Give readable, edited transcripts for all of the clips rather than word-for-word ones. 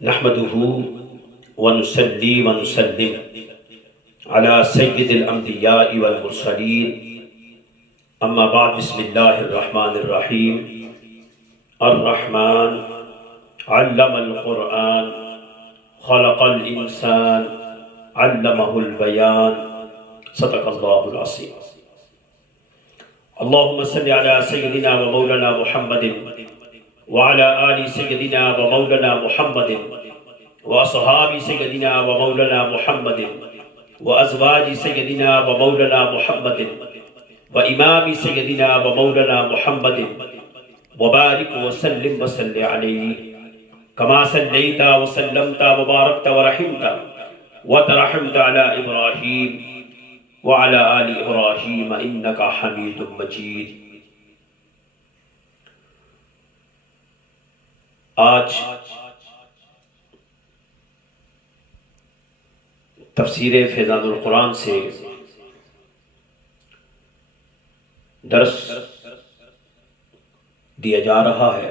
نحمده ونصلي ونسلم على سيد الأنبياء والمرسلين أما بعد بسم الله الرحمن الرحيم الرحمن علم القرآن خلق الإنسان علمه البيان صدق الله العظيم اللهم صل على سيدنا ومولانا محمد وعلى آل سيدنا ومولانا محمد وأصحاب سيدنا ومولانا محمد وأزواج سيدنا ومولانا محمد وإمام سيدنا ومولانا محمد وبارك وسلم وصل عليه كما صليت وسلمت وباركت ورحمت وترحمت على إبراهيم وعلى آل إبراهيم إنك حميد مجيد۔ آج تفسیر فیضان القرآن سے درس دیا جا رہا ہے،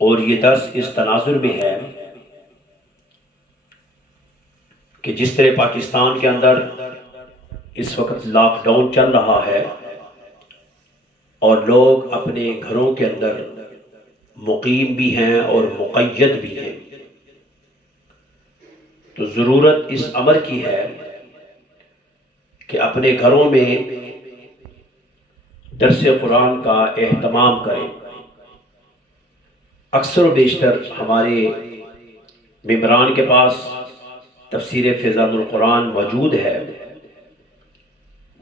اور یہ درس اس تناظر میں ہے کہ جس طرح پاکستان کے اندر اس وقت لاک ڈاؤن چل رہا ہے اور لوگ اپنے گھروں کے اندر مقیم بھی ہیں اور مقید بھی ہیں، تو ضرورت اس امر کی ہے کہ اپنے گھروں میں درس قرآن کا اہتمام کریں۔ اکثر و بیشتر ہمارے ممبران کے پاس تفسیر فیضان القرآن موجود ہے،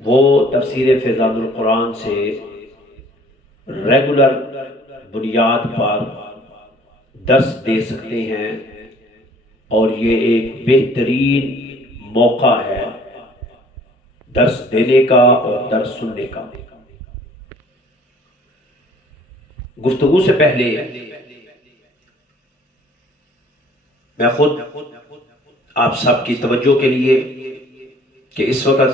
وہ تفسیر فیضان القرآن سے ریگولر بنیاد پر درس دے سکتے ہیں، اور یہ ایک بہترین موقع ہے درس دینے کا اور درس سننے کا۔ گفتگو سے پہلے میں خود آپ سب کی توجہ کے لیے کہ اس وقت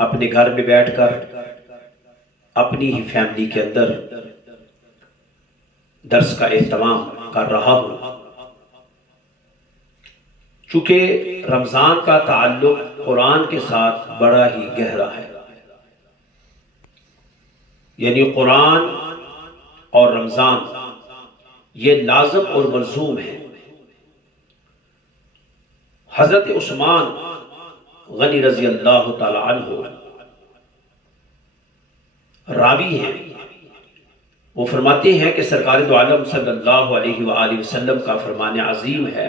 اپنے گھر میں بیٹھ کر اپنی ہی فیملی کے اندر درس کا اہتمام کر رہا ہوں، چونکہ رمضان کا تعلق قرآن کے ساتھ بڑا ہی گہرا ہے، یعنی قرآن اور رمضان یہ لازم اور ملزوم ہے۔ حضرت عثمان غنی رضی اللہ تعالی عنہ راوی ہیں، وہ فرماتے ہیں کہ سرکار دو عالم صلی اللہ علیہ وآلہ وسلم کا فرمان عظیم ہے،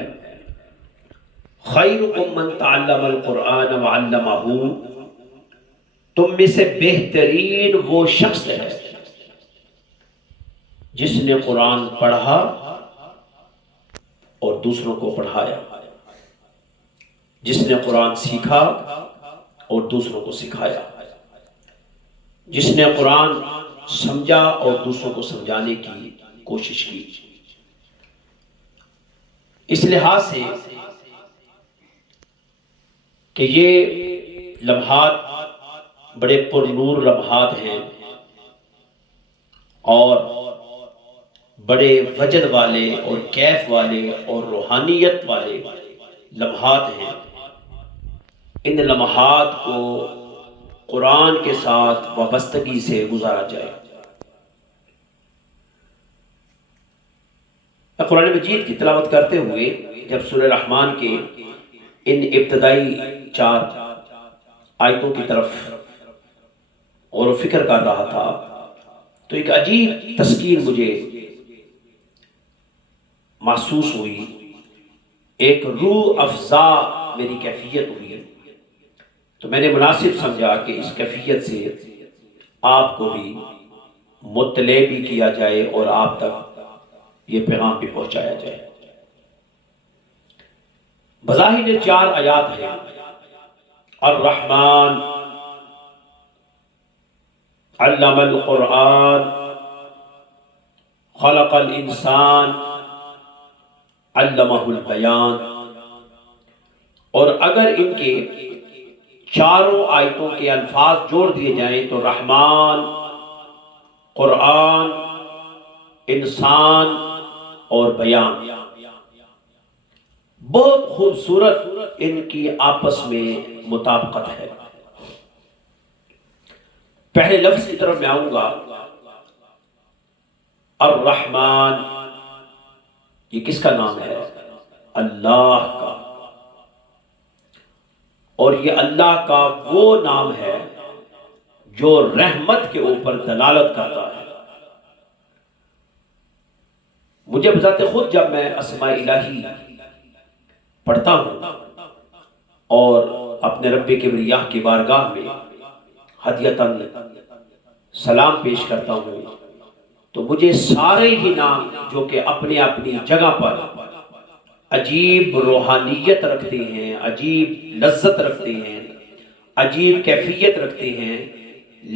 خیرکم من تعلم القرآن وعلمہ، تم میں سے بہترین وہ شخص ہے جس نے قرآن پڑھا اور دوسروں کو پڑھایا، جس نے قرآن سیکھا اور دوسروں کو سکھایا، جس نے قرآن سمجھا اور دوسروں کو سمجھانے کی کوشش کی۔ اس لحاظ سے کہ یہ لمحات بڑے پر نور لمحات ہیں اور بڑے وجد والے اور کیف والے اور روحانیت والے لمحات ہیں، ان لمحات کو قرآن کے ساتھ وابستگی سے گزارا جائے۔ قرآن مجید کی تلاوت کرتے ہوئے جب سورہ رحمان کے ان ابتدائی 4 آیتوں کی طرف غور و فکر کر رہا تھا تو ایک عجیب تسکین مجھے محسوس ہوئی، ایک روح افزا میری کیفیت ہوئی، تو میں نے مناسب سمجھا کہ اس کیفیت سے آپ کو بھی مطلع بھی کیا جائے اور آپ تک یہ پیغام بھی پہنچایا جائے۔ بظاہر 4 آیات ہیں، الرحمن علم القرآن خلق الانسان علمہ البیان، اور اگر ان کے چاروں آیتوں کے الفاظ جوڑ دیے جائیں تو رحمان، قرآن، انسان اور بیان، بہت خوبصورت ان کی آپس میں مطابقت ہے۔ پہلے لفظ کی طرف میں آؤں گا، الرحمن، یہ کس کا نام ہے؟ اللہ کا۔ اور یہ اللہ کا وہ نام ہے جو رحمت کے اوپر دلالت کرتا ہے۔ مجھے بذات خود جب میں اسماء الہی پڑھتا ہوں اور اپنے رب کبریاہ کی بارگاہ میں ہدیۃً سلام پیش کرتا ہوں، تو مجھے سارے ہی نام جو کہ اپنی اپنی جگہ پر عجیب روحانیت رکھتے ہیں، عجیب لذت رکھتے ہیں، عجیب کیفیت رکھتے ہیں،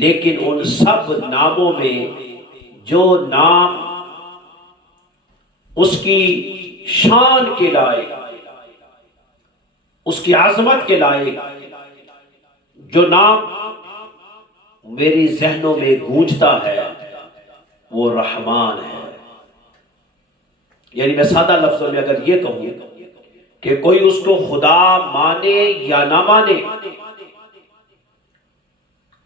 لیکن ان سب ناموں میں جو نام اس کی شان کے لائق، اس کی عظمت کے لائق، جو نام میری ذہنوں میں گونجتا ہے، وہ رحمان ہے۔ یعنی میں سادہ لفظوں میں اگر یہ کہوں کہ کوئی اس کو خدا مانے یا نہ مانے،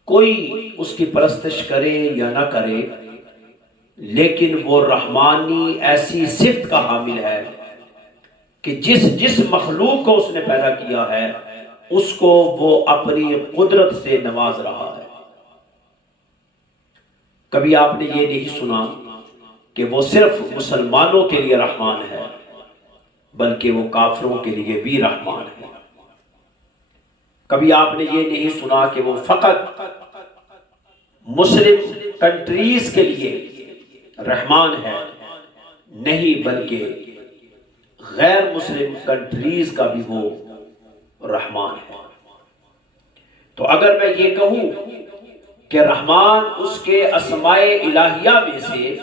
کوئی اس کی پرستش کرے یا نہ کرے، لیکن وہ رحمانی ایسی صفت کا حامل ہے کہ جس مخلوق کو اس نے پیدا کیا ہے اس کو وہ اپنی قدرت سے نواز رہا ہے۔ کبھی آپ نے یہ نہیں سنا کہ وہ صرف مسلمانوں کے لیے رحمان ہے، بلکہ وہ کافروں کے لیے بھی رحمان ہے۔ کبھی آپ نے یہ نہیں سنا کہ وہ فقط مسلم کنٹریز کے لیے رحمان ہے، نہیں بلکہ غیر مسلم کنٹریز کا بھی وہ رحمان ہے۔ تو اگر میں یہ کہوں کہ رحمان اس کے اسماء الہیہ میں سے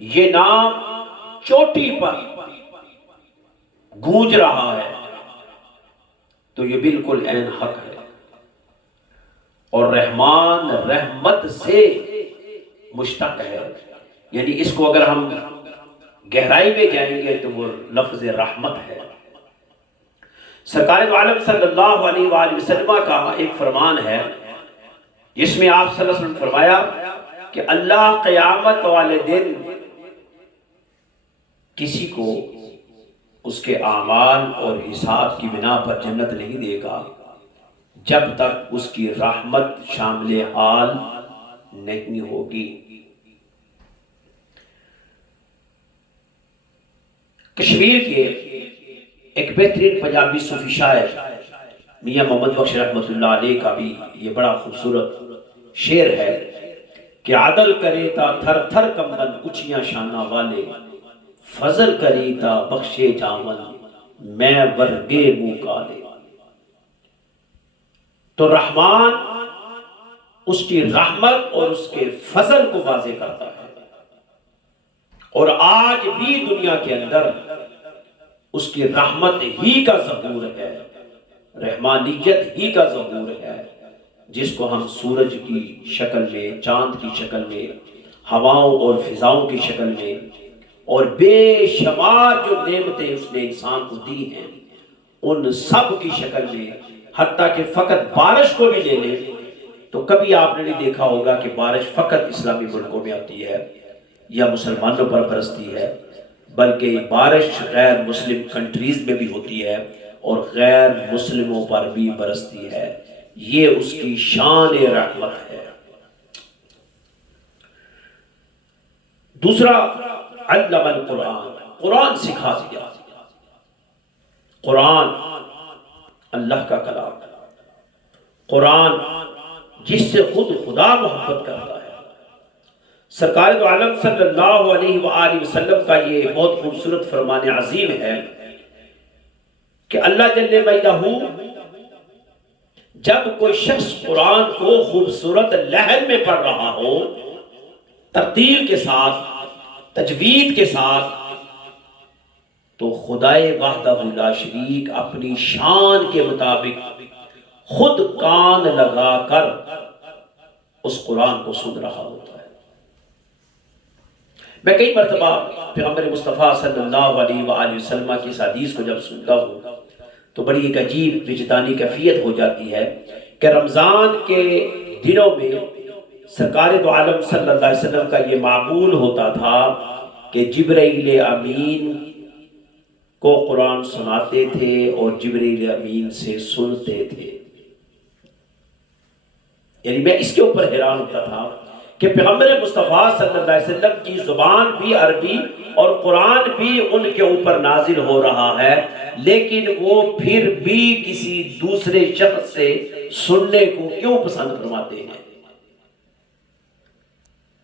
یہ نام چوٹی پر گونج رہا ہے تو یہ بالکل عین حق ہے۔ اور رحمان رحمت سے مشتق ہے، یعنی اس کو اگر ہم گہرائی میں جائیں گے تو وہ لفظ رحمت ہے۔ سرکار دو عالم صلی اللہ علیہ وآلہ وسلم کا ایک فرمان ہے جس میں آپ صلی اللہ علیہ وسلم فرمایا کہ اللہ قیامت والے دن کسی کو اس کے اعمال اور حساب کی بنا پر جنت نہیں دے گا جب تک اس کی رحمت شامل حال نہیں ہوگی۔ کشمیر کے ایک بہترین پنجابی صوفی شاعر میاں محمد بخش رحمۃ اللہ علیہ کا بھی یہ بڑا خوبصورت شعر ہے کہ عدل کرے تا تھر تھر کمبن اچیاں شانہ والے، فضل کری تا بخشے جاون میں ورگے منہ کالے۔ تو رحمان اس کی رحمت اور اس کے فضل کو واضح کرتا ہے، اور آج بھی دنیا کے اندر اس کی رحمت ہی کا ظہور ہے، رحمانیت ہی کا ظہور ہے، جس کو ہم سورج کی شکل میں، چاند کی شکل میں، ہواؤں اور فضاؤں کی شکل میں، اور بے شمار جو نعمتیں اس نے انسان کو دی ہیں ان سب کی شکل میں، حتیٰ کہ فقط بارش کو بھی لے لیں تو کبھی آپ نے نہیں دیکھا ہوگا کہ بارش فقط اسلامی ملکوں میں آتی ہے یا مسلمانوں پر برستی ہے، بلکہ بارش غیر مسلم کنٹریز میں بھی ہوتی ہے اور غیر مسلموں پر بھی برستی ہے۔ یہ اس کی شان رحمت ہے۔ دوسرا، علم القرآن، قرآن سکھا دیا۔ قرآن اللہ کا کلام، قرآن جس سے خود خدا محبت کرتا ہے۔ سرکار دو عالم صلی اللہ علیہ وآلہ وسلم کا یہ بہت خوبصورت فرمان عظیم ہے کہ اللہ جل مجدہ جب کوئی شخص قرآن کو خوبصورت لہن میں پڑھ رہا ہو، ترتیل کے ساتھ، تجوید کے ساتھ، تو خدائے وحدہ لا شریک اپنی شان کے مطابق خود کان لگا کر اس قرآن کو سن رہا ہوتا ہے۔ میں کئی مرتبہ پیغمبر مصطفیٰ صلی اللہ علیہ وآلہ وسلم کی اس حدیث کو جب سنتا ہوں تو بڑی ایک عجیب وجدانی کیفیت ہو جاتی ہے کہ رمضان کے دنوں میں سرکار دو عالم صلی اللہ علیہ وسلم کا یہ معمول ہوتا تھا کہ جبرائیل امین کو قرآن سناتے تھے اور جبرائیل امین سے سنتے تھے. یعنی میں اس کے اوپر حیران ہوتا تھا کہ پیغمبر مصطفیٰ صلی اللہ علیہ وسلم کی زبان بھی عربی اور قرآن بھی ان کے اوپر نازل ہو رہا ہے، لیکن وہ پھر بھی کسی دوسرے شخص سے سننے کو کیوں پسند فرماتے ہیں.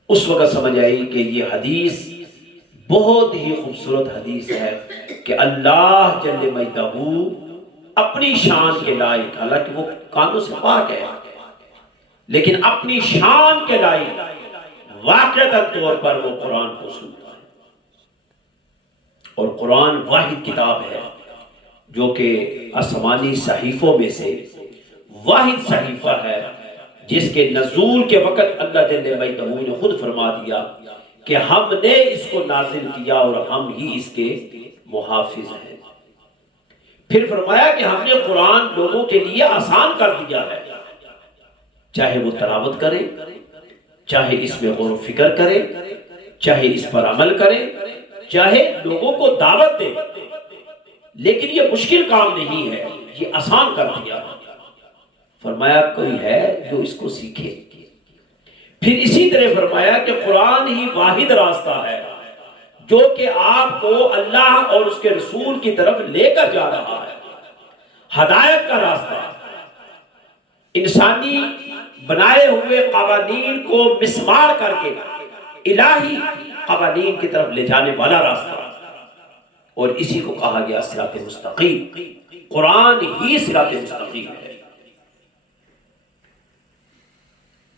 اس وقت سمجھ آئی کہ یہ حدیث بہت ہی خوبصورت حدیث ہے کہ اللہ جل مجدہ اپنی شان کے لائق، حالانکہ وہ کانوں سے پاک ہے، لیکن اپنی شان کے لائق واقعتاً طور پر وہ قرآن کو سنتا ہے. اور قرآن واحد کتاب ہے جو کہ آسمانی صحیفوں میں سے واحد صحیفہ ہے جس کے نزول کے وقت اللہ جل مجدہ نے خود فرما دیا کہ ہم نے اس کو نازل کیا اور ہم ہی اس کے محافظ ہیں. پھر فرمایا کہ ہم نے قرآن لوگوں کے لیے آسان کر دیا ہے، چاہے وہ تلاوت کرے، چاہے اس میں غور و فکر کرے، چاہے اس پر عمل کرے، چاہے لوگوں کو دعوت دے، لیکن یہ مشکل کام نہیں ہے، یہ آسان کر دیا. فرمایا کوئی ہے جو اس کو سیکھے. پھر اسی طرح فرمایا کہ قرآن ہی واحد راستہ ہے جو کہ آپ کو اللہ اور اس کے رسول کی طرف لے کر جا رہا ہے، ہدایت کا راستہ، انسانی بنائے ہوئے قوانین کو مسمار کر کے الہی قوانین کی طرف لے جانے والا راستہ. اور اسی کو کہا گیا صراط مستقیم. قرآن ہی صراط مستقیم ہے.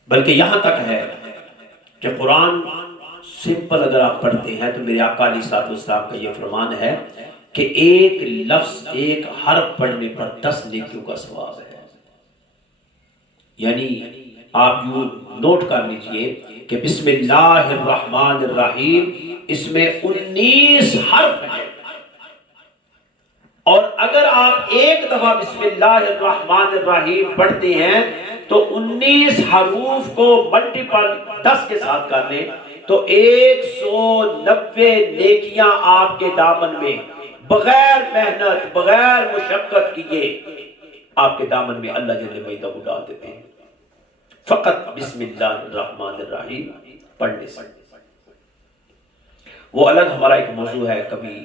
بلکہ یہاں تک ہے کہ قرآن سمپل اگر آپ پڑھتے ہیں تو میرے آقا علیہ الصلوۃ والسلام کا یہ فرمان ہے کہ ایک لفظ، ایک حرف پڑھنے پر 10 نیکیوں کا ثواب ہے. یعنی آپ یوں نوٹ کر لیجئے کہ بسم اللہ الرحمن الرحیم اس میں 19 حرف ہیں، اور اگر آپ ایک دفعہ بسم اللہ الرحمن الرحیم پڑھتے ہیں تو 19 حروف کو ملٹیپل 10 کے ساتھ کر لیں تو 190 نیکیاں آپ کے دامن میں بغیر محنت، بغیر مشقت کیے آپ کے دامن میں اللہ جل مجدہ ڈال دیتے ہیں، فقط بسم اللہ الرحمن الرحیم پڑھنے سے. وہ الگ ہمارا ایک موضوع ہے، کبھی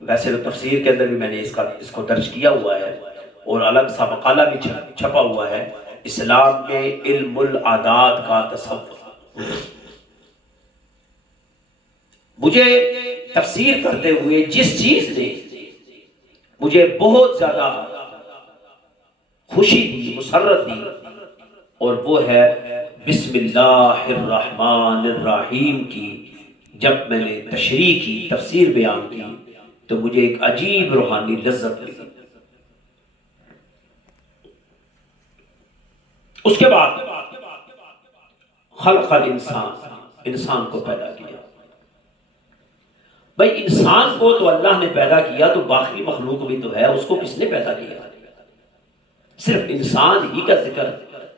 ویسے تو تفسیر کے اندر بھی میں نے اس کو درج کیا ہوا ہے اور الگ سا مقالہ بھی چھپا ہوا ہے، اسلام میں علم العادات کا تصور. مجھے تفسیر کرتے ہوئے جس چیز نے مجھے بہت زیادہ خوشی دی، مسرت دی، اور وہ ہے بسم اللہ الرحمن الرحیم کی جب میں نے تشریح کی، تفسیر بیان کی تو مجھے ایک عجیب روحانی لذت ملی. اس کے بعد خلق الانسان، انسان کو پیدا کیا. بھائی انسان کو تو اللہ نے پیدا کیا تو باقی مخلوق بھی تو ہے، اس کو کس نے پیدا کیا؟ صرف انسان ہی کا ذکر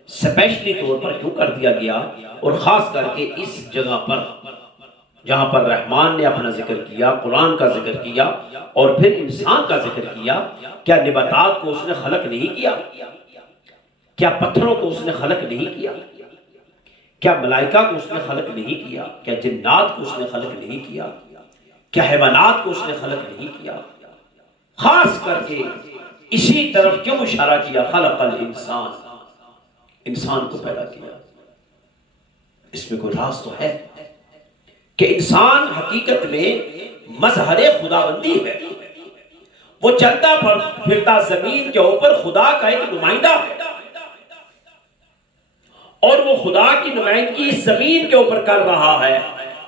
اسپیشلی طور پر کیوں کر دیا گیا، اور خاص کر کے اس جگہ پر جہاں پر رحمان نے اپنا ذکر کیا، قرآن کا ذکر کیا اور پھر انسان کا ذکر کیا؟ کیا نباتات کو اس نے خلق نہیں کیا؟ کیا پتھروں کو اس نے خلق نہیں کیا؟ کیا ملائکہ کو اس نے خلق نہیں کیا؟ کیا جنات کو اس نے خلق نہیں کیا؟ کیا حیوانات کو اس نے خلق نہیں کیا؟ خاص کر کے اسی طرف کیوں اشارہ کیا؟ خلق الانسان، انسان کو پیدا کیا. اس میں کوئی راز تو ہے کہ انسان حقیقت میں مظہر خداوندی ہے، وہ چلتا پھرتا زمین کے اوپر خدا کا ایک نمائندہ ہے، اور وہ خدا کی نمائندگی اس زمین کے اوپر کر رہا ہے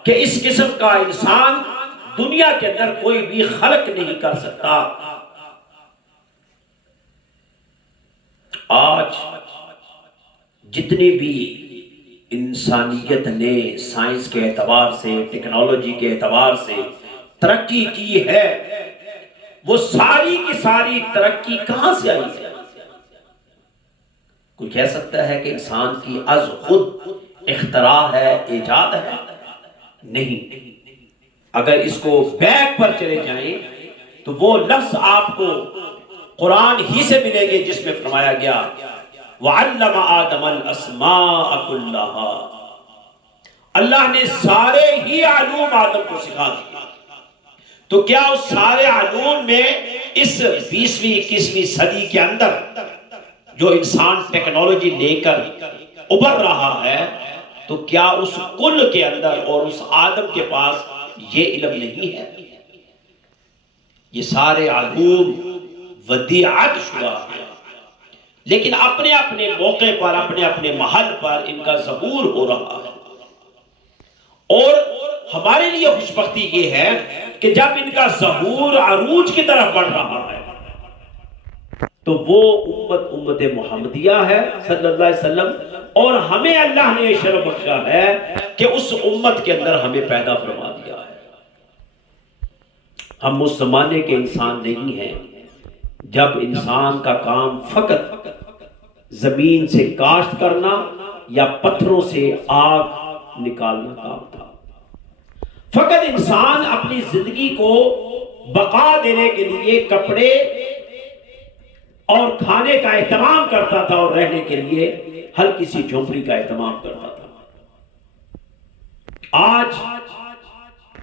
کہ اس قسم کا انسان دنیا کے اندر کوئی بھی خلق نہیں کر سکتا. آج جتنی بھی انسانیت نے سائنس کے اعتبار سے، ٹیکنالوجی کے اعتبار سے ترقی کی ہے، وہ ساری کی ساری ترقی کہاں سے آئی ہے؟ کوئی کہہ سکتا ہے کہ انسان کی از خود اختراع ہے، ایجاد ہے؟ نہیں۔ اگر اس کو بیک پر چلے جائیں تو وہ لفظ آپ کو قرآن ہی سے ملے گے جس میں فرمایا گیا وَعَلَّمَ آدَمَ الْأَسْمَاءَ كُلَّهَا، اللہ نے سارے ہی علوم آدم کو سکھا دیا۔ تو کیا اس سارے علوم میں اس 20ویں 21ویں صدی کے اندر جو انسان ٹیکنالوجی لے کر ابھر رہا ہے، تو کیا اس کل کے اندر اور اس آدم کے پاس یہ علم نہیں ہے؟ یہ سارے علوم ودیعت شدہ ہیں، لیکن اپنے اپنے موقع پر، اپنے اپنے محل پر ان کا ظہور ہو رہا ہے۔ اور ہمارے لیے خوشبختی یہ ہے کہ جب ان کا ظہور عروج کی طرف بڑھ رہا ہے تو وہ امت محمدیہ ہے صلی اللہ علیہ وسلم، اور ہمیں اللہ نے یہ شرف بخشا ہے کہ اس امت کے اندر ہمیں پیدا فرما دیا ہے۔ ہم اس زمانے کے انسان نہیں ہیں جب انسان کا کام فقط زمین سے کاشت کرنا یا پتھروں سے آگ نکالنا کام تھا۔ فقط انسان اپنی زندگی کو بقا دینے کے لیے کپڑے اور کھانے کا اہتمام کرتا تھا، اور رہنے کے لیے ہلکی سی جھونپڑی کا اہتمام کرتا تھا۔ آج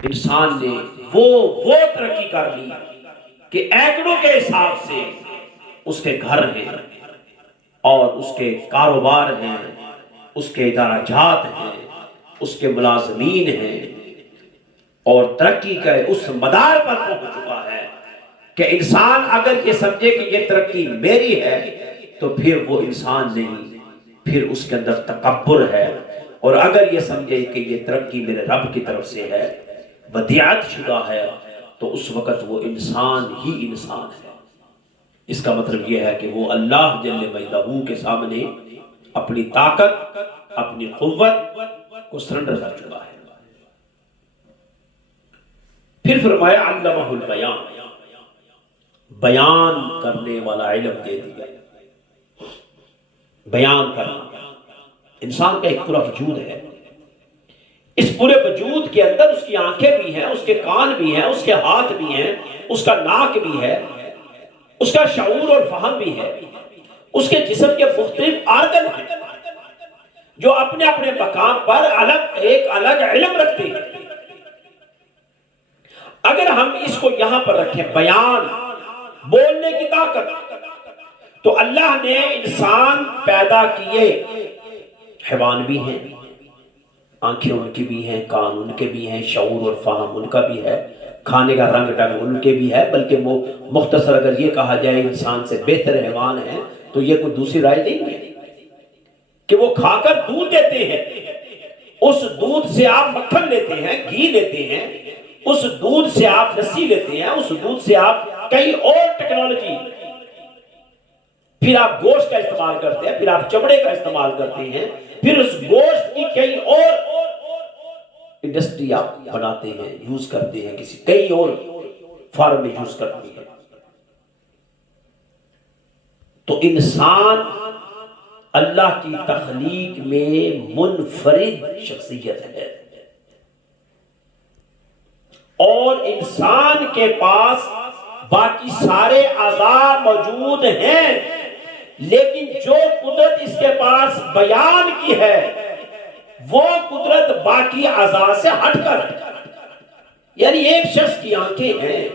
انسان نے وہ ترقی کر لی کہ ایکڑوں کے حساب سے اس کے گھر ہیں اور اس کے کاروبار ہیں، اس کے ادارہ جات ہیں، اس کے ملازمین ہیں، اور ترقی کا اس مدار پر پہنچ چکا ہے کہ انسان اگر یہ سمجھے کہ یہ ترقی میری ہے تو پھر وہ انسان نہیں، پھر اس کے اندر تکبر ہے، اور اگر یہ سمجھے کہ یہ ترقی میرے رب کی طرف سے ہے، ودیعت شدہ ہے، تو اس وقت وہ انسان ہی انسان ہے۔ اس کا مطلب یہ ہے کہ وہ اللہ جل مجدہ کے سامنے اپنی طاقت، اپنی قوت کو سرنڈر کر چکا ہے۔ پھر فرمایا علمہ البیان، بیان کرنے والا علم دے دیا۔ بیان کرنا انسان کا ایک پورا وجود ہے، اس پورے وجود کے اندر اس کی آنکھیں بھی ہیں، اس کے کان بھی ہیں، اس کے ہاتھ بھی ہیں، اس کا ناک بھی ہے، اس کا شعور اور فہم بھی ہے، اس کے جسم کے مختلف آرگن ہیں جو اپنے اپنے مقام پر ایک الگ علم رکھتے ہیں۔ اگر ہم اس کو یہاں پر رکھیں، بیان، بولنے کی طاقت، تو اللہ نے انسان پیدا کیے، حیوان بھی ہیں، آنکھیں ان کی بھی ہیں، کان ان کے بھی ہیں، شعور اور فہم ان کا بھی ہے، کھانے کا رنگ ڈنگ ان کے بھی ہے، بلکہ مختصر اگر یہ کہا جائے انسان سے بہتر حیوان ہے تو یہ کوئی دوسری رائے نہیں ہے کہ وہ کھا کر دودھ دیتے ہیں، اس دودھ سے آپ مکھن لیتے ہیں، گھی لیتے ہیں، اس دودھ سے آپ لسی لیتے ہیں، اس دودھ سے آپ کئی اور ٹیکنالوجی، پھر آپ گوشت کا استعمال کرتے ہیں، پھر آپ چمڑے کا استعمال کرتے ہیں، پھر اس گوشت کی کئی اور انڈسٹری آپ بناتے ہیں، یوز کرتے ہیں، کئی اور فارم میں یوز کرتے ہیں۔ تو انسان اللہ کی تخلیق میں منفرد شخصیت ہے، اور انسان کے پاس باقی سارے اعضاء موجود ہیں، لیکن جو قدرت اس کے پاس بیان کی ہے وہ قدرت باقی اعضاء سے ہٹ کر ہے۔ یعنی ایک شخص کی آنکھیں ہیں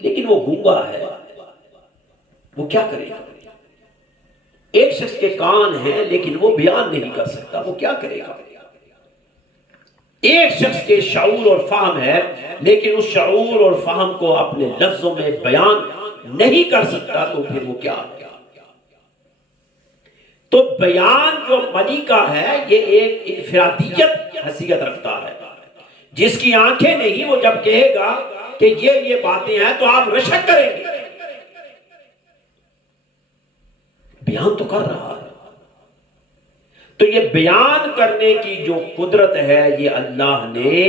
لیکن وہ گونگا ہے، وہ کیا کرے گا؟ ایک شخص کے کان ہیں لیکن وہ بیان نہیں کر سکتا، وہ کیا کرے گا؟ ایک شخص کے شعور اور فہم ہے لیکن اس شعور اور فہم کو اپنے لفظوں میں بیان نہیں کر سکتا، تو پھر وہ کیا ہے؟ تو بیان جو ملکہ ہے یہ ایک انفرادیت حیثیت رکھتا ہے، جس کی آنکھیں نہیں وہ جب کہے گا کہ یہ باتیں ہیں تو آپ رشک کریں گے، بیان تو کر رہا ہے۔ تو یہ بیان کرنے کی جو قدرت ہے یہ اللہ نے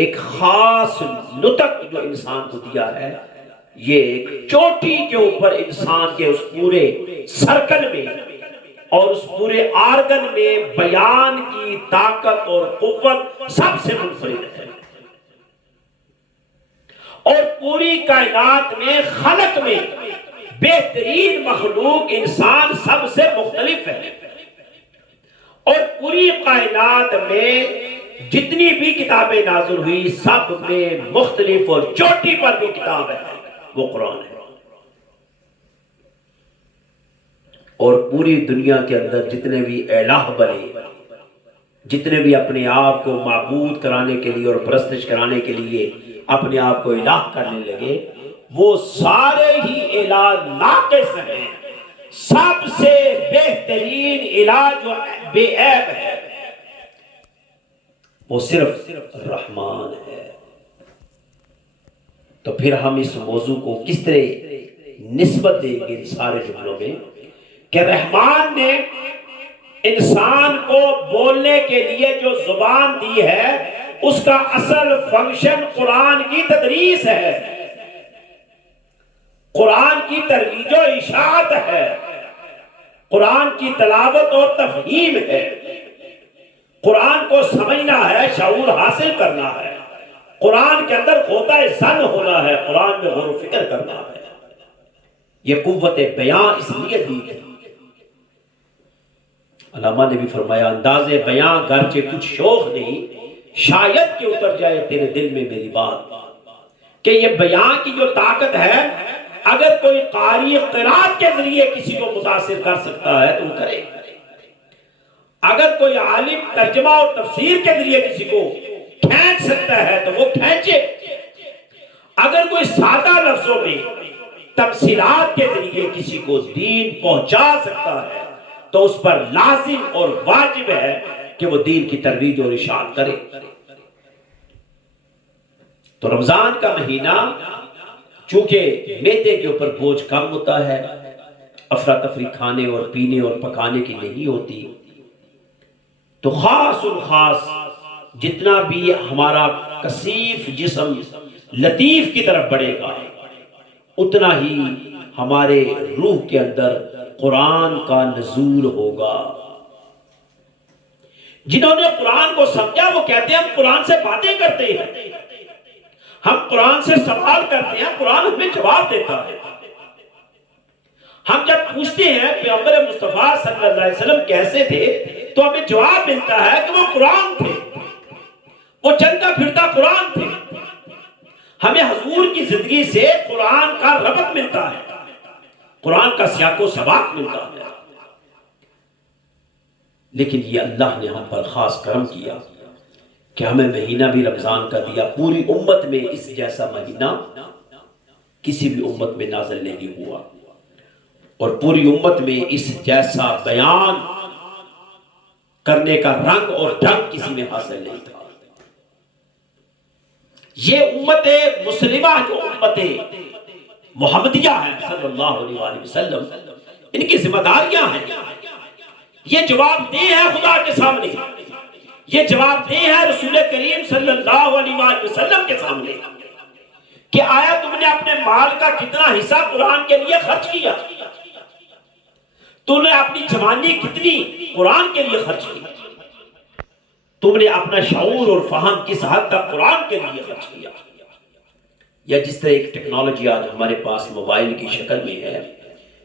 ایک خاص نطق جو انسان کو دیا ہے، یہ ایک چوٹی کے اوپر انسان کے اس پورے سرکل میں اور اس پورے آرگن میں بیان کی طاقت اور قوت سب سے منفرد ہے، اور پوری کائنات میں خلق میں بہترین مخلوق انسان سب سے مختلف ہے، اور پوری کائنات میں جتنی بھی کتابیں نازل ہوئی سب میں مختلف اور چوٹی پر جو کتاب ہے وہ قرآن ہے۔ اور پوری دنیا کے اندر جتنے بھی الہ بنے، جتنے بھی اپنے آپ کو معبود کرانے کے لیے اور پرستش کرانے کے لیے اپنے آپ کو الہ کرنے لگے، وہ سارے ہی الہ ناقص ہیں۔ سب سے بہترین الہ جو بے عیب ہے وہ صرف رحمان ہے۔ تو پھر ہم اس موضوع کو کس طرح نسبت دیں گے ان سارے جملوں میں کہ رحمان نے انسان کو بولنے کے لیے جو زبان دی ہے اس کا اصل فنکشن قرآن کی تدریس ہے، قرآن کی ترویج و اشاعت ہے، قرآن کی تلاوت اور تفہیم ہے، قرآن کو سمجھنا ہے، شعور حاصل کرنا ہے، قرآن کے اندر غوطہ زن ہونا ہے، قرآن میں غور و فکر کرنا ہے۔ یہ قوت بیان اس لیے دی ہے۔ علامہ نے بھی فرمایا انداز بیان گرچہ کچھ شوق نہیں، شاید کہ اتر جائے تیرے دل میں میری بات، کہ یہ بیان کی جو طاقت ہے اگر کوئی قاری قرات کے ذریعے کسی کو متاثر کر سکتا ہے تو وہ کرے، اگر کوئی عالم ترجمہ اور تفسیر کے ذریعے کسی کو کھینچ سکتا ہے تو وہ کھینچے، اگر کوئی سادہ لفظوں میں تفصیلات کے ذریعے کسی کو دین پہنچا سکتا ہے تو اس پر لازم اور واجب ہے کہ وہ دین کی ترویج اور اشاعت کرے۔ تو رمضان کا مہینہ چونکہ معدے کے اوپر بوجھ کم ہوتا ہے، افراتفری کھانے اور پینے اور پکانے کی نہیں ہوتی، تو خاص الخاص جتنا بھی ہمارا کثیف جسم لطیف کی طرف بڑھے گا اتنا ہی ہمارے روح کے اندر قرآن کا نزول ہوگا۔ جنہوں نے قرآن کو سمجھا وہ کہتے ہیں ہم قرآن سے باتیں کرتے ہیں، ہم قرآن سے سوال کرتے ہیں، قرآن ہمیں جواب دیتا ہے۔ ہم جب پوچھتے ہیں پیغمبر مصطفیٰ صلی اللہ علیہ وسلم کیسے تھے تو ہمیں جواب ملتا ہے کہ وہ قرآن تھے، وہ چلتا پھرتا قرآن تھے۔ ہمیں حضور کی زندگی سے قرآن کا ربط ملتا ہے، قرآن کا سیاق و سباق ملتا ہے۔ لیکن یہ اللہ نے ہم پر خاص کرم کیا کہ ہمیں مہینہ بھی رمضان کا دیا۔ پوری امت میں اس جیسا مہینہ کسی بھی امت میں نازل نہیں ہوا، اور پوری امت میں اس جیسا بیان کرنے کا رنگ اور ڈھنگ کسی میں حاصل نہیں تھا۔ یہ امت مسلمہ جو امت محمدیہ ہے صلی اللہ علیہ وآلہ وسلم، ان کی ذمہ داریاں ہیں، یہ جواب دہ ہے خدا کے سامنے، یہ جواب دہ ہے رسول کریم صلی اللہ علیہ وآلہ وسلم کے سامنے کہ آیا تم نے اپنے مال کا کتنا حصہ قرآن کے لیے خرچ کیا، تم نے اپنی جوانی کتنی قرآن کے لیے خرچ کی، تم نے اپنا شعور اور فہم کس حد تک قرآن کے لیے خرچ کیا۔ یا جس طرح ایک ٹیکنالوجی آج ہمارے پاس موبائل کی شکل میں ہے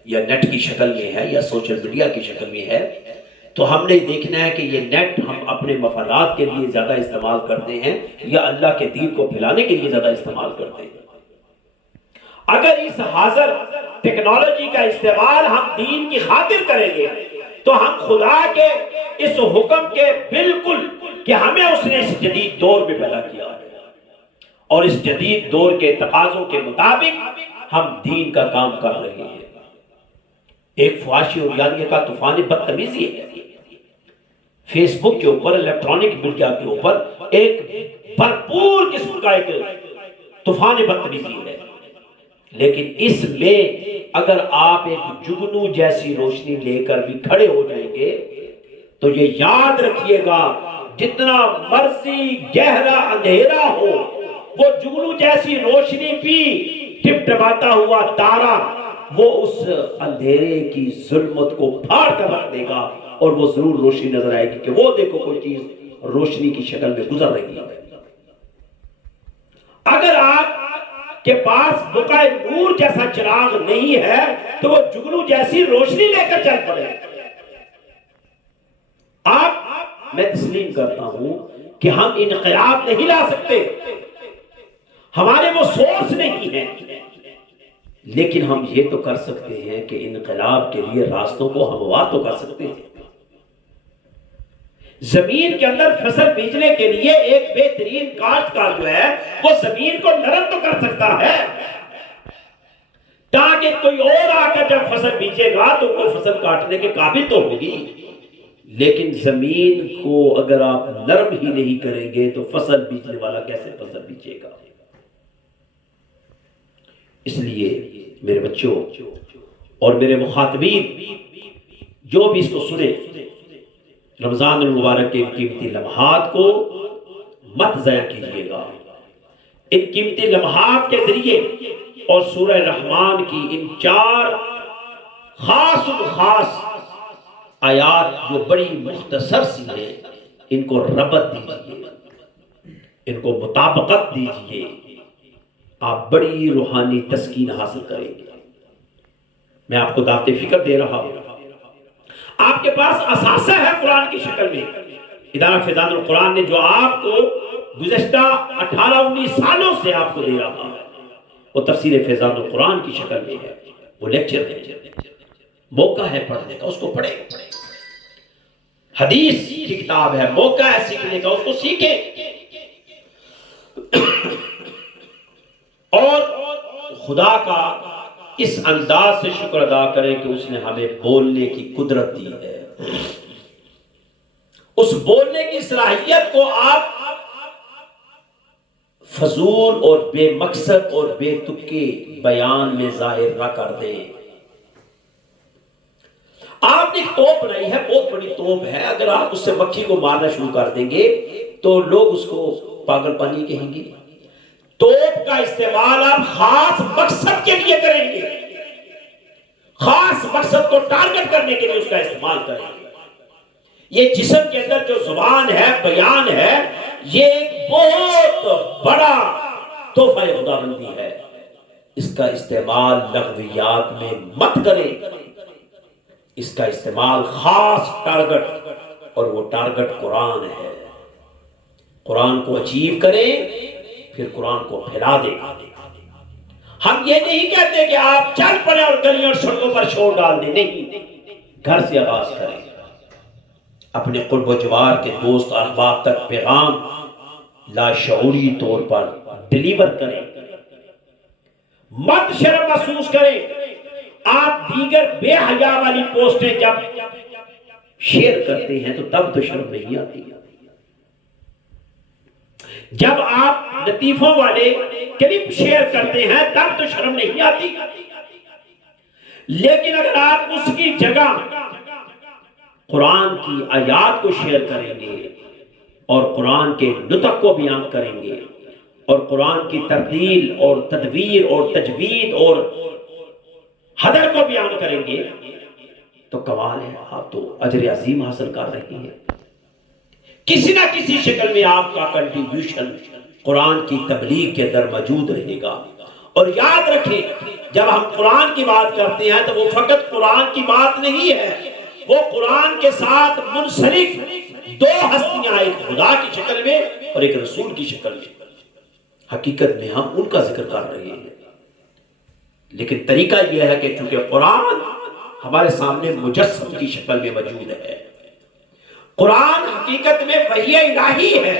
یا نیٹ کی شکل میں ہے یا سوشل میڈیا کی شکل میں ہے، تو ہم نے دیکھنا ہے کہ یہ نیٹ ہم اپنے مفادات کے لیے زیادہ استعمال کرتے ہیں یا اللہ کے دین کو پھیلانے کے لیے زیادہ استعمال کرتے ہیں۔ اگر اس حاضر ٹیکنالوجی کا استعمال ہم دین کی خاطر کریں گے تو ہم خدا کے اس حکم کے بالکل کہ ہمیں اس نے اس جدید دور میں پیدا کیا ہے اور اس جدید دور کے تقاضوں کے مطابق ہم دین کا کام کر رہے ہیں۔ ایک فحاشی اور یاریہ کا طوفان بدتمیزی ہے، فیس بک کے اوپر، الیکٹرانک میڈیا کے اوپر ایک بھرپور قسم کا ایک طوفان بدتمیزی ہے، لیکن اس میں اگر آپ ایک جگنو جیسی روشنی لے کر بھی کھڑے ہو جائیں گے تو یہ یاد رکھیے گا جتنا مرضی گہرا اندھیرا ہو، وہ جگنو جیسی روشنی بھی ٹمٹماتا ہوا تارا وہ اس اندھیرے کی ظلمت کو پھاڑ کر رکھ دے گا، اور وہ ضرور روشنی نظر آئے گی کہ وہ دیکھو کوئی چیز روشنی کی شکل میں گزر رہی ہے۔ اگر آپ کے پاس بقائے نور جیسا چراغ نہیں ہے تو وہ جگنو جیسی روشنی لے کر چل پڑے۔ میں تسلیم کرتا ہوں کہ ہم انقلاب نہیں لا سکتے، ہمارے وہ سورس نہیں ہیں، لیکن ہم یہ تو کر سکتے ہیں کہ انقلاب کے لیے راستوں کو ہموار تو کر سکتے ہیں۔ زمین کے اندر فصل بیجنے کے لیے ایک بہترین کاشتکار جو ہے وہ زمین کو نرم تو کر سکتا ہے، تاکہ کوئی اور آ کر جب فصل بیجے گا تو وہ فصل کاٹنے کے قابل تو ہوگی۔ لیکن زمین کو اگر آپ نرم ہی نہیں کریں گے تو فصل بیجنے والا کیسے فصل بیجے گا؟ اس لیے میرے بچوں اور میرے مخاطبین جو بھی اس کو سنے، رمضان المبارک کے قیمتی لمحات کو مت ضائع کیجیے گا۔ ان قیمتی لمحات کے ذریعے اور سورہ رحمان کی ان 4 خاص آیات جو بڑی مختصر سی ہیں، ان کو ربط دیجیے، ان کو مطابقت دیجیے، آپ بڑی روحانی تسکین حاصل کریں گے۔ میں آپ کو دعوت فکر دے رہا ہوں، آپ کے پاس اثاثہ ہے قرآن کی شکل میں۔ ادارہ فیضان القرآن نے جو آپ کو گزشتہ 18-19 سالوں سے آپ کو دے رہا ہے وہ تفسیر فیضان القرآن کی شکل میں ہے، وہ لیکچر ہے، موقع ہے پڑھنے کا، اس کو پڑھیں۔ حدیث کی کتاب ہے، موقع ہے سیکھنے کا، اس کو سیکھیں۔ اور خدا کا اس انداز سے شکر ادا کریں کہ اس نے ہمیں بولنے کی قدرت دی ہے۔ اس بولنے کی صلاحیت کو آپ فضول اور بے مقصد اور بے تکے بیان میں ظاہر نہ کر دیں۔ آپ نے ایک توپ بنائی ہے، بہت بڑی توپ ہے، اگر آپ اس سے مکھی کو مارنا شروع کر دیں گے تو لوگ اس کو پاگل پانی کہیں گے۔ توپ کا استعمال آپ خاص مقصد کے لیے کریں گے، خاص مقصد کو ٹارگٹ کرنے کے لیے اس کا استعمال کریں گے۔ یہ جسم کے اندر جو زبان ہے، بیان ہے، یہ ایک بہت بڑا تحفہ خداوندی ہے۔ اس کا استعمال لغویات میں مت کریں، اس کا استعمال خاص ٹارگٹ، اور وہ ٹارگٹ قرآن ہے۔ قرآن کو اچیو کریں، پھر قرآن کو پھیلا دیں۔ ہم یہ نہیں کہتے کہ آپ چل پڑیں اور گلیوں اور سڑکوں پر شور ڈال دیں، نہیں، گھر سے آغاز کریں، اپنے قرب و جوار کے دوست احباب تک پیغام لاشعوری طور پر ڈیلیور کریں۔ مت شرم محسوس کریں۔ آپ دیگر بے حیا والی پوسٹیں جب شیئر کرتے ہیں تو تب تو شرم نہیں آتی، جب آپ لطیفوں والے کلپ شیئر کرتے ہیں تب تو شرم نہیں آتی، لیکن اگر آپ اس کی جگہ قرآن کی آیات کو شیئر کریں گے اور قرآن کے نطق کو بیان کریں گے اور قرآن کی ترتیل اور تدویر اور تجوید اور حدر کو بیان کریں گے تو کمال ہے، آپ تو اجر عظیم حاصل کر رہی ہیں۔ کسی نہ کسی شکل میں آپ کا کنٹریبیوشن قرآن کی تبلیغ کے اندر موجود رہے گا۔ اور یاد رکھیں، جب ہم قرآن کی بات کرتے ہیں تو وہ فقط قرآن کی بات نہیں ہے، وہ قرآن کے ساتھ منسلک 2 ہستیاں، ایک خدا کی شکل میں اور ایک رسول کی شکل میں۔ حقیقت میں ہم ان کا ذکر کر رہے ہیں، لیکن طریقہ یہ ہے کہ چونکہ قرآن ہمارے سامنے مجسم کی شکل میں موجود ہے، قرآن حقیقت میں وحی الہی ہے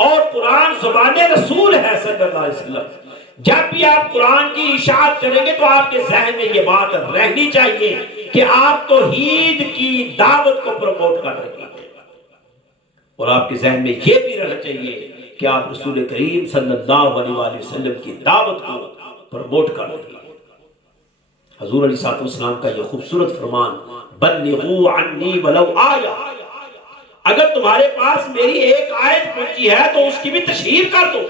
اور قرآن زبان رسول ہے صلی اللہ علیہ وسلم۔ جب بھی آپ قرآن کی اشاعت کریں گے تو آپ کے ذہن میں یہ بات رہنی چاہیے کہ آپ توحید کی دعوت کو پروموٹ کر رہے ہیں، اور آپ کے ذہن میں یہ بھی رہنا چاہیے کہ آپ رسول کریم صلی اللہ علیہ وسلم کی دعوت کو پروموٹ کر رہے ہیں۔ حضور علیہ السلام کا یہ خوبصورت فرمان بلغوا عنی ولو آیا، اگر تمہارے پاس میری ایک آیت پہنچی ہے تو اس کی بھی تشہیر کر دو،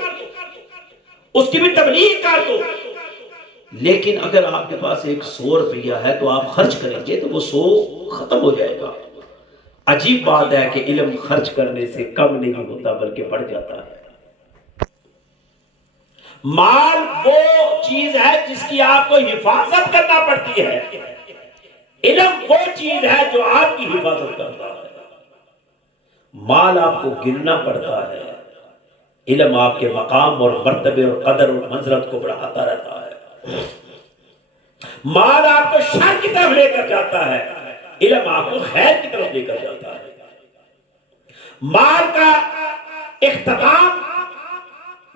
اس کی بھی تبلیغ کر دو۔ لیکن اگر آپ کے پاس ایک 100 روپیہ ہے تو آپ خرچ کریں گے تو وہ 100 ختم ہو جائے گا۔ عجیب بات ہے کہ علم خرچ کرنے سے کم نہیں ہوتا بلکہ بڑھ جاتا ہے۔ مال وہ چیز ہے جس کی آپ کو حفاظت کرنا پڑتی ہے، علم وہ چیز ہے جو آپ کی حفاظت کرتا ہے۔ مال آپ کو گننا پڑتا ہے، علم آپ کے مقام اور مرتبے اور قدر اور منزلت کو بڑھاتا رہتا ہے۔ مال آپ کو شر کی طرف لے کر جاتا ہے، علم آپ کو خیر کی طرف لے کر جاتا ہے۔ مال کا اختتام،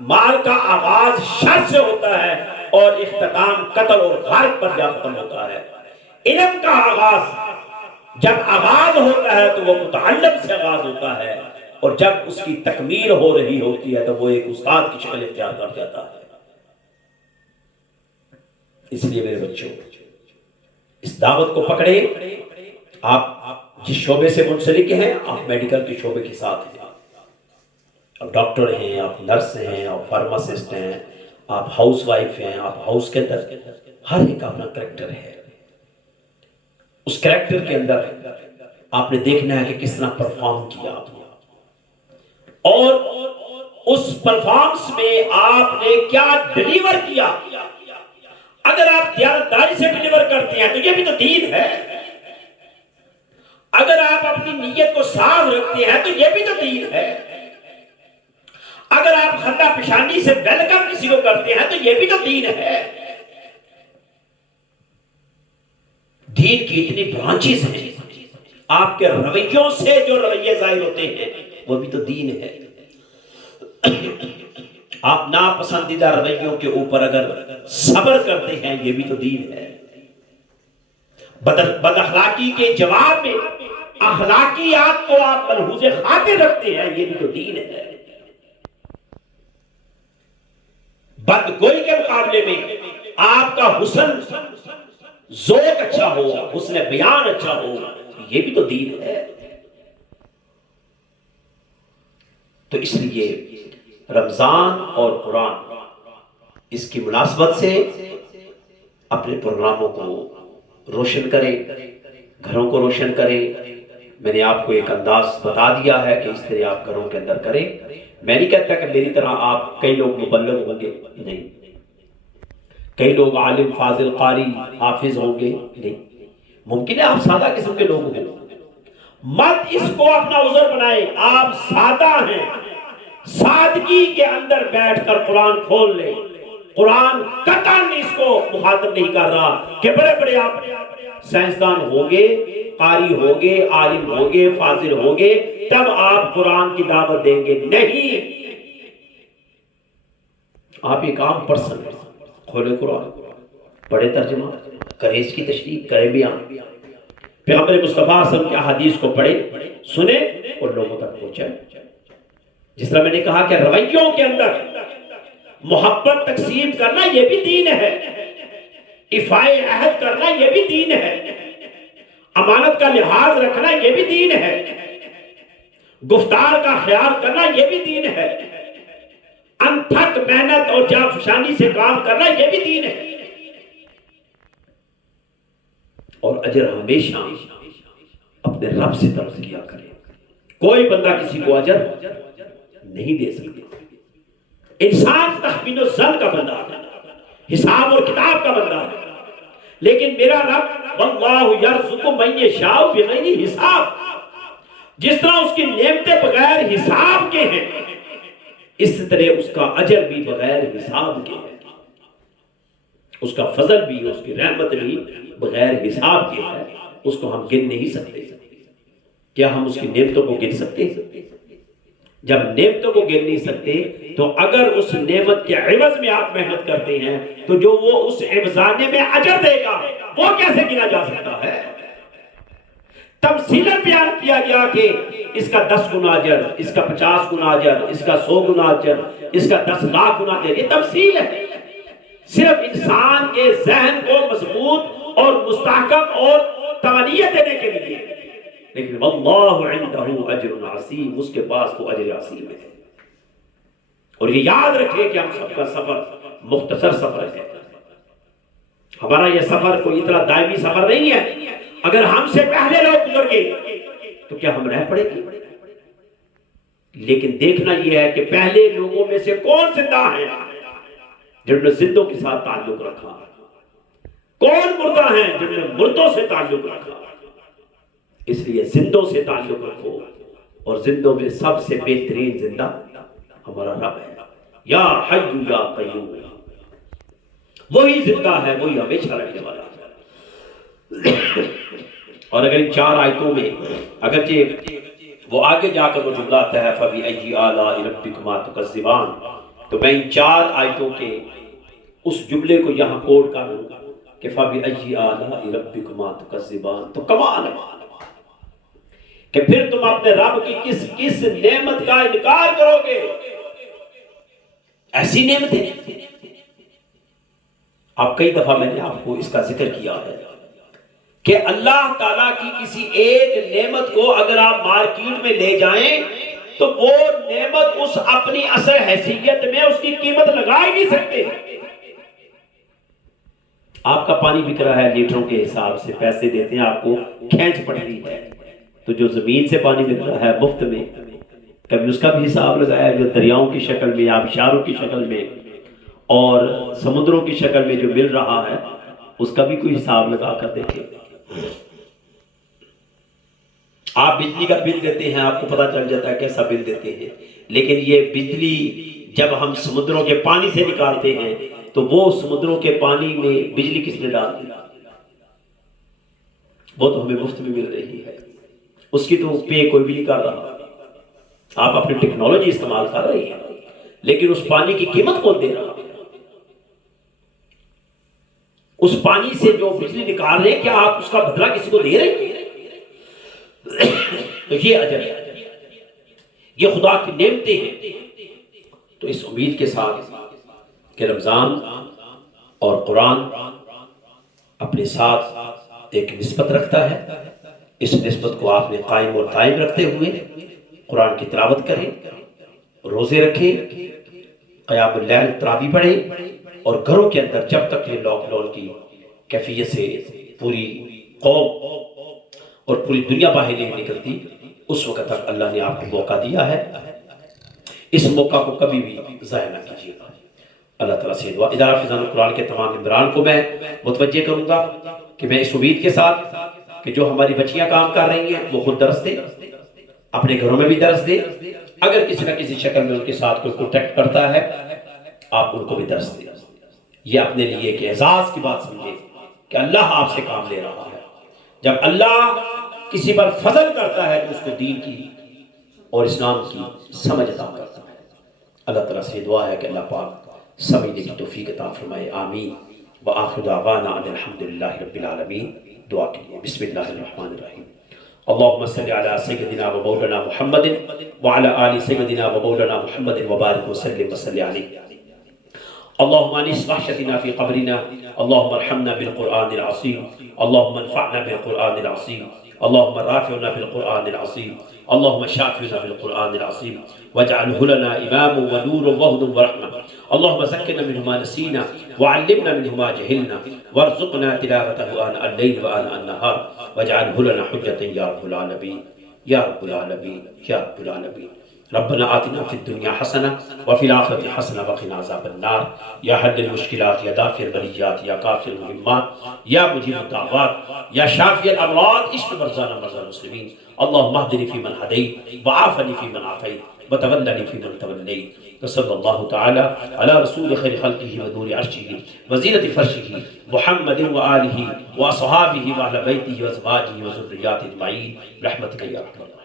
مال کا آغاز شر سے ہوتا ہے اور اختتام قتل اور غارت پر جا ختم ہوتا ہے۔ علم کا آغاز جب آغاز ہوتا ہے تو وہ متعلم سے آغاز ہوتا ہے، اور جب اس کی تکمیل ہو رہی ہوتی ہے تو وہ ایک استاد کی شکل اختیار کر جاتا ہے۔ اس لیے میرے بچوں، اس دعوت کو پکڑے۔ آپ جس شعبے سے منسلک ہیں، آپ میڈیکل کے شعبے کے ساتھ ہیں، آپ ڈاکٹر ہیں، آپ نرس ہیں، آپ فارماسسٹ ہیں، آپ ہاؤس وائف ہیں، آپ ہاؤس کے اندر، ہر ایک اپنا کریکٹر ہے۔ اس کریکٹر کے اندر آپ نے دیکھنا ہے کہ کس طرح پرفارم کیا آپ نے، اور اس پرفارمنس میں آپ نے کیا ڈیلیور کیا۔ اگر آپ دیانتداری سے ڈیلیور کرتے ہیں تو یہ بھی تو دین ہے۔ اگر آپ اپنی نیت کو صاف رکھتے ہیں تو یہ بھی تو دین ہے۔ اگر آپ خندہ پیشانی سے ویلکم کسی کو کرتے ہیں تو یہ بھی تو دین ہے۔ دین کی اتنی برانچز ہیں، آپ کے رویوں سے جو رویے ظاہر ہوتے ہیں وہ بھی تو دین ہے۔ آپ ناپسندیدہ رویوں کے اوپر اگر صبر کرتے ہیں یہ بھی تو دین ہے۔ بد اخلاقی کے جواب میں اخلاقیات کو آپ ملحوظ خاطر رکھتے ہیں، یہ بھی تو دین ہے۔ بد گوئی کے مقابلے میں آپ کا حسن ذوق اچھا ہو، حسن بیان اچھا ہو، یہ بھی تو دین ہے۔ تو اس لیے رمضان اور قرآن، اس کی مناسبت سے اپنے پروگراموں کو روشن کریں، گھروں کو روشن کریں۔ میں نے آپ کو ایک انداز بتا دیا ہے کہ اس طرح آپ گھروں کے اندر کریں۔ میں نہیں کہتا کہ میری طرح آپ کئی لوگ مبلغ ہوں گے، نہیں، کئی لوگ عالم فاضل قاری حافظ ہوں گے، نہیں، ممکن ہے آپ سادہ قسم کے لوگ ہوں۔ مت اس کو اپنا عذر بنائیں، آپ سادہ ہیں، سادگی کے اندر بیٹھ کر قرآن کھول لیں۔ قرآن قطعاً اس کو مخاطب نہیں کر رہا کہ بڑے بڑے آپ سائنسدان ہوگے، قاری ہوگے، عالم ہوگے، فاضل ہوگے تب آپ قرآن کی دعوت دیں گے، نہیں۔ آپ ایک عام پرسن ہیں، کھولے قرآن، پڑھے ترجمہ، کرے اس کی تشریح، کرے بیان، پیغمبر مصطفیٰ صلی اللہ علیہ وسلم کی احادیث کو پڑھے، سنے اور لوگوں تک پہنچائے۔ جس طرح میں نے کہا کہ رویوں کے اندر محبت تقسیم کرنا یہ بھی دین ہے، ایفائے عہد کرنا یہ بھی دین ہے، امانت کا لحاظ رکھنا یہ بھی دین ہے، گفتار کا خیال کرنا یہ بھی دین ہے، انتھک محنت اور جانفشانی سے کام کرنا یہ بھی دین ہے۔ اور اجر ہمیشہ اپنے رب سے طلب کیا کرے۔ کوئی بندہ کسی کو اجر نہیں دے سکتے۔ انسان تخمین و ظن کا بندہ ہے، حساب اور کتاب کا بندہ ہے، لیکن میرا رب واللہ یرزق من یشاء بغیر حساب، جس طرح اس کی نعمتیں بغیر حساب کے ہیں اس طرح اس کا اجر بھی بغیر حساب کے ہے، اس کا فضل بھی، اس کی رحمت بھی بغیر حساب کے ہے۔ اس کو ہم گن نہیں سکتے۔ کیا ہم اس کی نعمتوں کو گن سکتے ہیں؟ جب نعمتوں کو گر نہیں سکتے تو اگر اس نعمت کے عوض میں آپ محنت کرتے ہیں تو جو وہ اس عوضانے میں اجر دے گا وہ کیسے گنا جا سکتا ہے؟ تمثیلاً بیان کیا گیا کہ اس کا 10 گنا اجر، اس کا 50 گنا اجر، اس کا 100 گنا اجر، اس کا 10 لاکھ گنا اجر۔ یہ تمثیل ہے، صرف انسان کے ذہن کو مضبوط اور مستحکم اور تمنیت دینے کے لیے، لیکن واللہ عندہ اجر عظیم، اس کے پاس تو اجر عظیم ہے۔ اور یہ یاد رکھیں کہ ہم سب کا سفر مختصر سفر ہے، ہمارا یہ سفر کوئی اتنا دائمی سفر نہیں ہے۔ اگر ہم سے پہلے لوگ گزر گئے تو کیا ہم رہ پڑے گے؟ لیکن دیکھنا یہ ہے کہ پہلے لوگوں میں سے کون زندہ ہیں جنہوں نے زندوں کے ساتھ تعلق رکھا، کون مردہ ہیں جنہوں نے مردوں سے تعلق رکھا۔ اس لیے زندوں سے تعلق رکھو، اور زندوں میں سب سے بہترین زندہ ہمارا رب ہے، یا حی یا قیوم، وہی زندہ ہے، وہی ہمیشہ رہنے والا ہے۔ اور اگر ان 4 آیتوں میں اگرچہ وہ آگے جا کر وہ جملہ آتا ہے فَبِأَيِّ آلَاءِ رَبِّكُمَا تُكَذِّبَانِ، تو میں ان 4 آیتوں کے اس جملے کو یہاں کوٹ کر لوں کہ فَبِأَيِّ آلَاءِ رَبِّكُمَا تُكَذِّبَانِ، تو کمال ہے کہ پھر تم اپنے رب کی کس نعمت کا انکار کرو گے؟ ایسی نعمتیں آپ کئی دفعہ میں نے آپ کو اس کا ذکر کیا ہے کہ اللہ تعالیٰ کی کسی ایک نعمت کو اگر آپ مارکیٹ میں لے جائیں تو وہ نعمت اس اپنی اصل حیثیت میں اس کی قیمت لگا ہی نہیں سکتے۔ آپ کا پانی بک رہا ہے لیٹروں کے حساب سے، پیسے دیتے ہیں آپ کو، کھینچ پڑتی ہے، تو جو زمین سے پانی مل رہا ہے مفت میں، کبھی اس کا بھی حساب لگایا جو دریاؤں کی شکل میں، آبشاروں کی شکل میں اور سمندروں کی شکل میں جو مل رہا ہے، اس کا بھی کوئی حساب لگا کر دیکھیں۔ آپ بجلی کا بل دیتے ہیں، آپ کو پتہ چل جاتا ہے کیسا بل دیتے ہیں، لیکن یہ بجلی جب ہم سمندروں کے پانی سے نکالتے ہیں تو وہ سمندروں کے پانی میں بجلی کس نے ڈال دی؟ وہ تو ہمیں مفت میں مل رہی ہے، اس کی تو پے کوئی بھی نہیں کر رہا۔ آپ اپنی ٹیکنالوجی استعمال کر رہے ہیں، لیکن اس پانی کی قیمت کون دے رہا؟ اس پانی سے جو بجلی نکال رہے ہیں کیا آپ اس کا بدلہ کسی کو دے رہے ہیں؟ تو یہ اجر ہے، یہ خدا کی نعمتیں ہیں۔ تو اس امید کے ساتھ کہ رمضان اور قرآن اپنے ساتھ ایک نسبت رکھتا ہے، اس نسبت کو آپ نے قائم اور دائم رکھتے ہوئے قرآن کی تلاوت کریں، روزے رکھیں، قیام اللیل تراویح پڑھیں، اور گھروں کے اندر جب تک یہ لاک ڈاؤن کی کیفیت سے پوری قوم اور پوری دنیا باہر نہیں نکلتی، اس وقت تک اللہ نے آپ کو موقع دیا ہے، اس موقع کو کبھی بھی ضائع نہ کیجیے گا۔ اللہ تعالیٰ سے دعا، ادارہ فیضان القرآن کے تمام ممبران کو میں متوجہ کروں گا کہ میں اس امید کے ساتھ کہ جو ہماری بچیاں کام کر رہی ہیں وہ خود درس دیں، اپنے گھروں میں بھی درس دیں، اگر کسی نہ کسی شکل میں ان کے ساتھ کوئی کانٹیکٹ کرتا ہے آپ ان کو بھی درس دیں۔ یہ اپنے لیے ایک اعزاز کی بات سمجھے کہ اللہ آپ سے کام لے رہا ہے۔ جب اللہ کسی پر فضل کرتا ہے تو اس کو دین کی اور اسلام کی سمجھ عطا کرتا ہے۔ اللہ تعالیٰ سے دعا ہے کہ اللہ پاک سمجھنے کی توفیق عطا فرمائے، آمین۔ وآخر دعوانا ان الحمدللہ رب العالمین۔ دعا کے لیے بسم اللہ الرحمن الرحیم، اللہم صلی علی سیدنا و مولانا محمد وعلی آل سیدنا و مولانا محمد وبارک وسلم وصلی علیہ۔ اللهم انس وحشتنا في قبرنا، اللهم ارحمنا بالقرآن العظيم، اللهم انفعنا بالقرآن العظيم، اللهم رافعنا بالقرآن العظيم، اللهم شافنا بالقرآن العظيم، واجعله لنا إماما ونورا وهدى ورحمة، اللهم ذكرنا منه ما نسينا وعلمنا منه ما جهلنا وارزقنا تلاوته آناء الليل وآناء النهار، واجعله لنا حجة يا رب العالمين يا رب العالمين يا رب العالمين۔ ربنا آتنا في الدنيا حسنة وفي الآخرة حسنة وقنا عذاب النار، يا حل المشكلات يا دافع البليات يا كافي المهمات يا مجيب الدعوات يا شافي الأمراض، اشف مرضانا مرضى المسلمين، اللهم اهدني فيمن هديت وعافني فيمن عافيت وتولني فيمن توليت، وصلى الله تعالى على رسول خير خلقه ونور عرشه وزينة فرشه محمد وآله وأصحابه وأهل بيته وأزواجه وذرياته أجمعين برحمتك يا أرحم الراحمين۔